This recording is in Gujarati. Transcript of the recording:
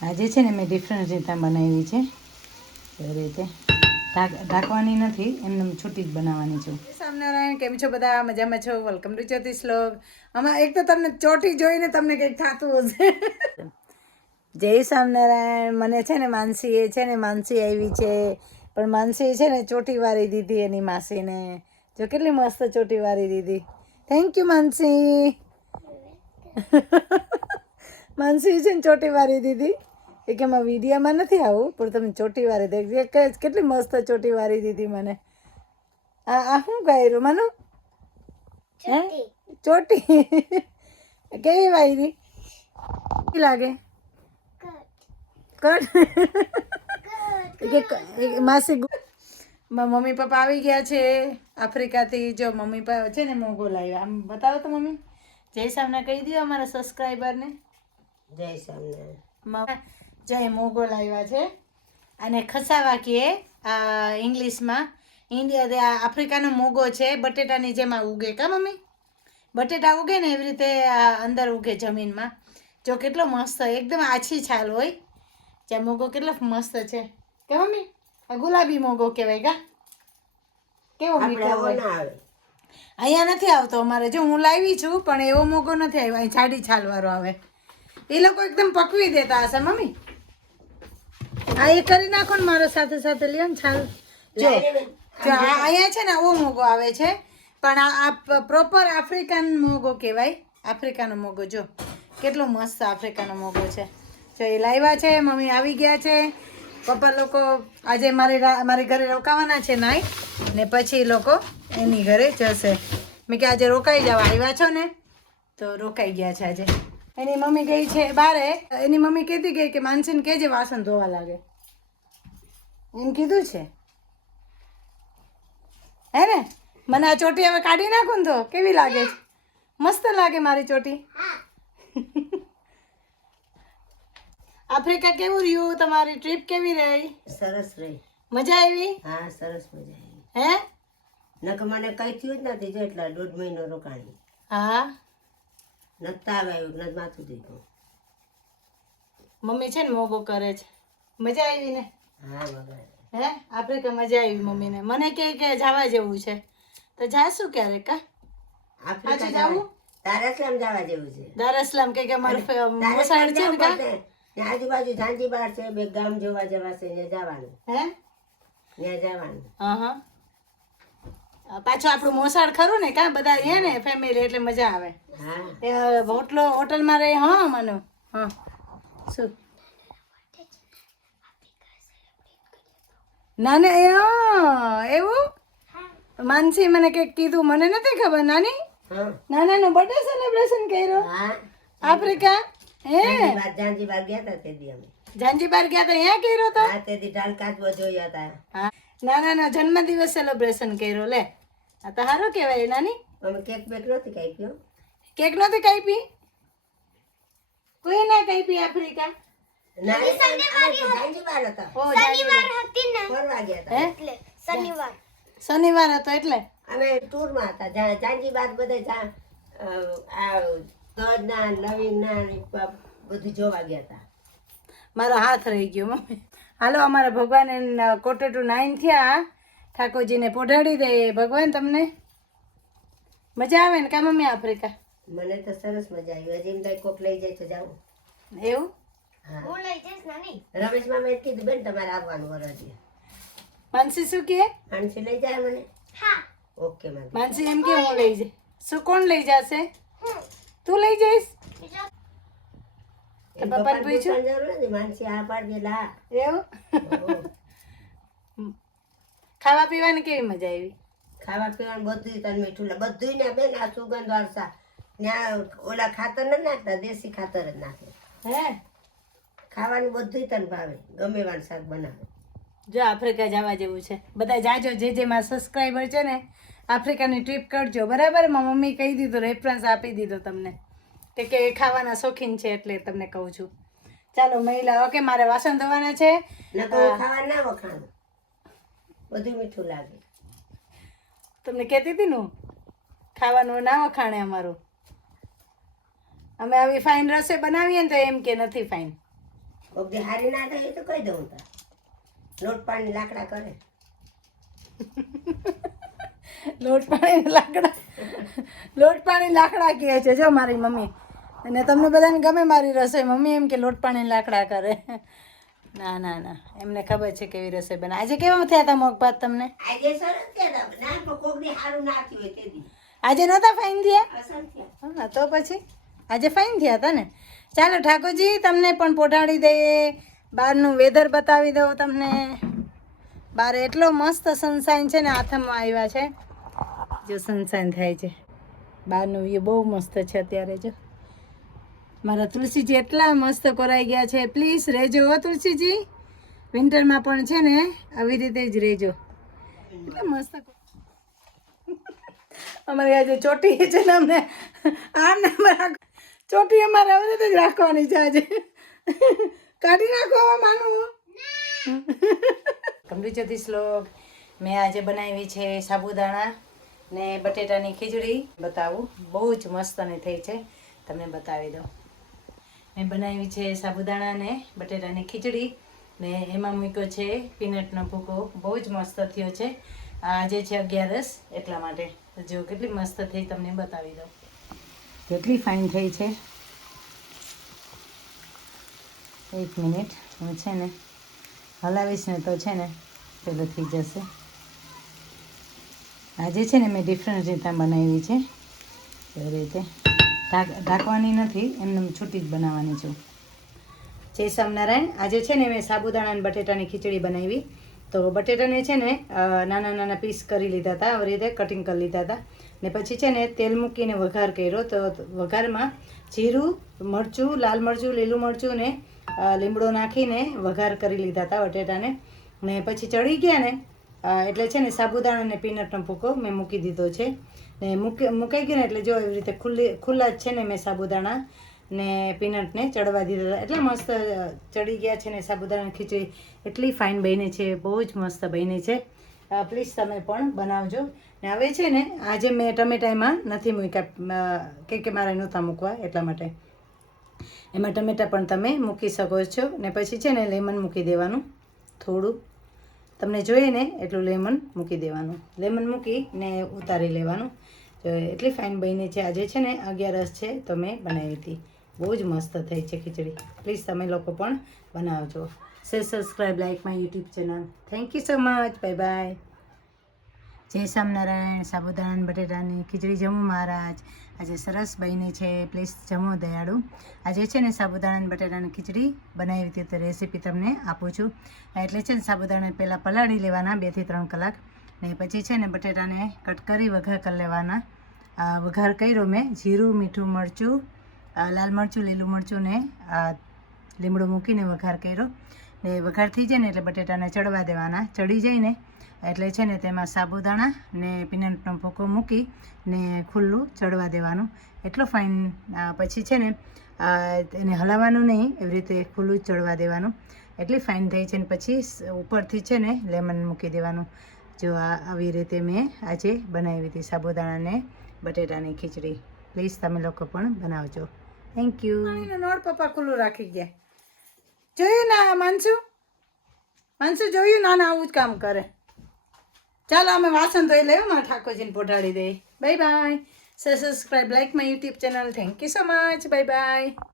આજે છે ને મેં ડિફરન્ટ રીતે બનાવી છે એ રીતે ઢાંકવાની નથી, એમને છૂટી જ બનાવવાની છું. સ્વામિનારાયણ, કેમ છો બધા? મજામાં છો? વેલકમ ટુ જ્યોતિષ વ્લોગ. આમાં એક તો તમને ચોટી જોઈને તમને કંઈક થતું હશે. જય સ્વામિનારાયણ. મને છે ને માનસી આવી છે, પણ માનસી છે ને ચોટી વાળી દીધી એની માસીને. જો કેટલી મસ્ત ચોટી વાળી દીધી. થેન્ક યુ માનસી. માનસી છે ને ચોટી વાળી દીધી. એ કે એમાં વિડીયોમાં નથી આવું, પણ તમે ચોટી વાળી દેખી કેટલી મસ્ત ચોટી વાળી દીધી મને. આ શું કર્યું મનુ? હે ચોટી કેવી વાયરી લાગે? કટ માસી મમ્મી પપ્પા આવી ગયા છે આફ્રિકાથી. જો મમ્મી પપ્પા છે ને મોગો લાવ્યા. આમ બતાવો તો મમ્મી. જય સામના કહી દો અમારા સબસ્ક્રાઈબરને. જય સ્વામિનારાયણ. જય મોગો લાવ્યા છે. અને ખસાવા કહે ઇંગ્લિશમાં. આફ્રિકાનો મોગો છે, બટેટાની જેમ ઉગે કા મમ્મી? બટેટા ઉગે ને એવી રીતે અંદર ઉગે જમીનમાં. જો કેટલો મસ્ત, એકદમ આછી છાલ હોય. જ્યાં મોગો કેટલો મસ્ત છે કે મમ્મી? આ ગુલાબી મોગો કહેવાય કા? કેવો મીઠો હોય. અહીંયા નથી આવતો અમારે. જો હું લાવી છું, પણ એવો મોગો નથી આવ્યો. અહીં જાડી છાલ વાળો આવે. એ લોકો એકદમ પકવી દેતા હશે મમ્મી. આ એ કરી નાખો ને મારા સાથે સાથે લ્યો ને છાલ. જો અહીંયા છે ને આવો મોગો આવે છે, પણ આ પ્રોપર આફ્રિકન મોગો કહેવાય. આફ્રિકાનો મોગો જો કેટલો મસ્ત આફ્રિકાનો મોગો છે. જો એ લાવ્યા છે. મમ્મી આવી ગયા છે. પપ્પા લોકો આજે મારી ઘરે રોકાવાના છે નાઈ, ને પછી લોકો એની ઘરે જશે. મેં કે આજે રોકાઈ જાવ, આવ્યા છો ને તો રોકાઈ ગયા છે આજે. એની મમ્મી ગઈ છે બારે. એની મમ્મી કહેતી ગઈ કે માનસીને કહેજે વાસણ ધોવા લાગે, એમ કીધું છે. હે ને? મને આ ચોટી હવે કાઢી નાખું ને તો કેવી લાગે છે? મસ્ત લાગે મારી ચોટી. આફ્રિકા કેવું રહ્યું? તમારી ટ્રીપ કેવી રહી? સરસ રહી. મજા આવી? હા, સરસ મજા આવી. હે નક મને કઈ થયું જ નથી. જો એટલા 1.5 મહિનો રોકાણી. હા, નતા આવ્યું, નથી માથું દીધું. મમ્મી છે ને મોગો કરે છે. મજા આવી ને? હા બરાબર. હે આફ્રિકા મજા આવી મમ્મીને. મને કે જવા જેવું છે તો જાશું ક્યારેક કા? આફ્રિકા જાવું? દારસલામ જવા જેવું છે. દારસલામ કે મારું મોસાળ છે ને કા? ત્યાં આજુબાજુ ઝાંઝીબાર છે, બે ગામ જોવા જવા છે. ત્યાં જવાનું. હે ત્યાં જવાનું. હા. પાછું આપણું મોસાળ ખરું ને કા? બધા હે ને ફેમિલી, એટલે મજા આવે. હા, હોટલમાં રહી. હા મને હા શું ના ના એવું માનસી મને કંઈક કીધું, મને નથી ખબર. નાની નાનાનો બર્થડે સેલિબ્રેશન કર્યો આફ્રિકા. હે ઝાંઝીબાર ગયા હતા તે દી અમે. ઝાંઝીબાર ગયા હતા, અહીંયા કર્યો તો? હા, તે દી ઢાલ કાચબો જોયા હતા. હા, નાનાનો જન્મદિવસ સેલિબ્રેશન કર્યો. લે આ તો સારું કહેવાય. નાની અમે કેક બેક નહોતી કાપ્યો. કેક નહોતી કાપી? કોઈ ના કાપી આફ્રિકા? શનિવાર હતો એટલે અમે ટૂરમાં હતા. ઝાંઝીબાર બધા બધું જોવા ગયા હતા. મારો હાથ રહી ગયો મમ્મી. હાલો, અમારા ભગવાન quarter to 9 થયા. ઠાકોરજીને પોઢાડી દે. ભગવાન તમને મજા આવે ને કા મમ્મી આફ્રિકા? મને તો સરસ મજા આવી. હજી એમ થાય કોક લઈ જાય તો જાઉં. એવું? હું લઈ જઈશ નાની. રમેશ મામા એ કીધું બેન તમારે આવવાનું વરદી. માનસી શું કહે? માનસી લઈ જાય મને? હા. ઓકે માનસી એમ કે હું લઈ જાય. શું કોણ લઈ જશે? તું લઈ જઈશ? પપ્પાને પૂછ્યું? જરૂર નથી. માનસી આ પાડી દે. એવું? ખાવા પીવાની કેવી મજા આવી? ખાવા પીવાનું બધું તને મીઠું બધું ને બેન. આ સુગંધ વાળસા ત્યાં ઓલા ખાતર ન નાખતા, દેશી ખાતર જ નાખે. હે ખાવાનું બધું તને ભાવે. ગમે વાળું શાક બનાવે. જો આફ્રિકા જવા જેવું છે. બધા જાજો. જે મારા સબસ્ક્રાઈબર છે ને આફ્રિકાની ટ્રીપ કરજો. બરાબર? મારી મમ્મી કહી દીધું, રેફરન્સ આપી દીધો તમને કે ખાવાના શોખીન છે, એટલે તમને કહું છું. ચાલો મહિલા, ઓકે. મારે વાસણ ધોવાના છે. ખાવા ના વખાણ, બધું મીઠું લાગે. તમને કહેતી હતી ને ખાવાનું ના વખાણે અમારું. અમે આવી ફાઇન રસોઈ બનાવીએ ને તો એમ કે નથી ફાઇન. કોક દી હારી ના થાય તો કહી દઉં તાર લોટ પાણી લાકડા કરે લોટ પાણી લાકડા કહે છે જો મારી મમ્મી. અને તમને બધાને ગમે મારી રસોઈ. મમ્મી એમ કે લોટ પાણી લાકડા કરે. ના ના ના, એમને ખબર છે કેવી રસોઈ બને. આજે કેવા થયા હતા મગ ભાત તમને? આજે સરસ થયા હતા ના પણ કોક દી હારું ના થયું હોય તેથી આજે નહોતા ફાઇન થયા? અસર થયા હા તો પછી આજે ફાઇન થયા હતા ને. ચાલો ઠાકોરજી તમને પણ પોઢાડી દઈએ. બહારનું વેધર બતાવી દઉં તમને. બહાર એટલો મસ્ત સનસાઇન છે ને, હાથમાં આવ્યા છે જો સનસાઇન થાય છે. બહારનું વ્યૂ બહુ મસ્ત છે અત્યારે જો. મારા તુલસીજી એટલા મસ્ત કોરાઈ ગયા છે. પ્લીઝ રહેજો હો તુલસીજી. વિન્ટરમાં પણ છે ને આવી રીતે જ રહેજો. એટલે મસ્ત અમારે આજે ચોટી છે ને, અમને આમને ચોટી અમારે આવી રીતે જ રાખવાની છે આજે. કાઢી નાખો માનું. કમ્પ્લીટ છે ધીસ લોગ. મેં આજે બનાવી છે સાબુદાણા ને બટેટાની ખીચડી. બતાવું બહુ જ મસ્તની થઈ છે, તમને બતાવી દઉં. મેં બનાવી છે સાબુદાણા ને બટેટાની ખીચડી ને એમાં મૂક્યો છે પીનટનો ભૂકો. બહુ જ મસ્ત થયો છે. આજે છે 11 એટલા માટે. જો કેટલી મસ્ત થઈ તમને બતાવી દઉં. કેટલી ફાઇન થઈ છે. એક મિનિટ હું છે ને હલાવીશ ને તો છે ને પેલો થઈ જશે. આજે છે ને મેં ડિફરન્ટ રીતે બનાવી છે. એવી રીતે ઢાંકવાની નથી, એમને છૂટી જ બનાવવાની છું. જય સ્વામિનારાયણ. આજે છે ને મેં સાબુદાણા અને બટેટાની ખીચડી બનાવી. તો બટેટાને છે ને નાના નાના પીસ કરી લીધા હતા, આવી રીતે કટિંગ કરી લીધા હતા. ને પછી છે ને તેલ મૂકીને વઘાર કર્યો. તો વઘારમાં જીરું, મરચું, લાલ મરચું, લીલું મરચું ને લીમડો નાખીને વઘાર કરી લીધા હતા બટેટાને. ને પછી ચડી ગયા ને એટલે છે ને સાબુદાણા અને પીનટનો ભૂકો મેં મૂકી દીધો છે. ને મુકાઈ ગયો ને એટલે જો એવી રીતે ખુલ્લા જ છે ને મેં સાબુદાણા ને પીનટને ચડવા દીધા હતા. એટલા મસ્ત ચડી ગયા છે ને સાબુદાણાની ખીચડી. એટલી ફાઇન બની છે, બહુ જ મસ્ત બની છે. પ્લીઝ તમે પણ બનાવજો. ને હવે છે ને આજે મેં ટમેટા એમાં નથી મૂક્યા કે મારે નહોતા મૂકવા એટલા માટે. એમાં ટમેટા પણ તમે મૂકી શકો છો. ને પછી છે ને લેમન મૂકી દેવાનું થોડું. તમને જોઈએ ને એટલું લેમન મૂકી દેવાનું. લેમન મૂકીને ઉતારી લેવાનું. તો એટલી ફાઇન બની છે. આજે છે ને 11 છે તો મેં બનાવી હતી. બહુ જ મસ્ત થઈ છે ખીચડી. પ્લીઝ તમે લોકો પણ બનાવજો. Share, subscribe, like my YouTube channel. Thank you so much. Bye bye. જય સ્વામિનારાયણ. સાબુદાણા બટેટાની ખીચડી જમો મહારાજ. આજે સરસ બની છે. પ્લીઝ જમો દયાળુ. આજે છે ને સાબુદાણા બટેટાની ખીચડી બનાવી હતી તો રેસીપી તમને આપું છું. એટલે છે ને સાબુદાણા પહેલાં પલાળી લેવાના 2 થી 3 કલાક. ને પછી છે ને બટેટાને કટ કરી વઘાર કરી લેવાના. વઘાર કર્યો મેં જીરું, મીઠું, મરચું, લાલ મરચું, લીલું મરચું ને લીમડો મૂકીને વઘાર કર્યો. ને વઘાર થઈ જાય ને એટલે બટેટાને ચડવા દેવાના. ચડી જાય ને એટલે છે ને તેમાં સાબુદાણા ને પીનટનો ભૂકો મૂકી ને ખુલ્લું ચડવા દેવાનું. એટલો ફાઇન. પછી છે ને એને હલાવવાનું નહીં, એવી રીતે ખુલ્લું જ ચડવા દેવાનું. એટલી ફાઇન થઈ છે. ને પછી ઉપરથી છે ને લેમન મૂકી દેવાનું. જો આવી રીતે મેં આજે બનાવી હતી સાબુદાણા ને બટેટાની ખીચડી. પ્લીઝ તમે લોકો પણ બનાવજો. Thank you. નળ પપ્પા ખુલ્લું રાખી ગયા. જોયું ના માનસુ? માનસુ જોયું? ના ના આવું જ કામ કરે. ચાલો અમે વાસણ ધોઈ લઈએ. મારા ઠાકોરજીને પોઢાડી દઈએ. Bye bye. Subscribe, like my YouTube channel. Thank you so much. Bye bye.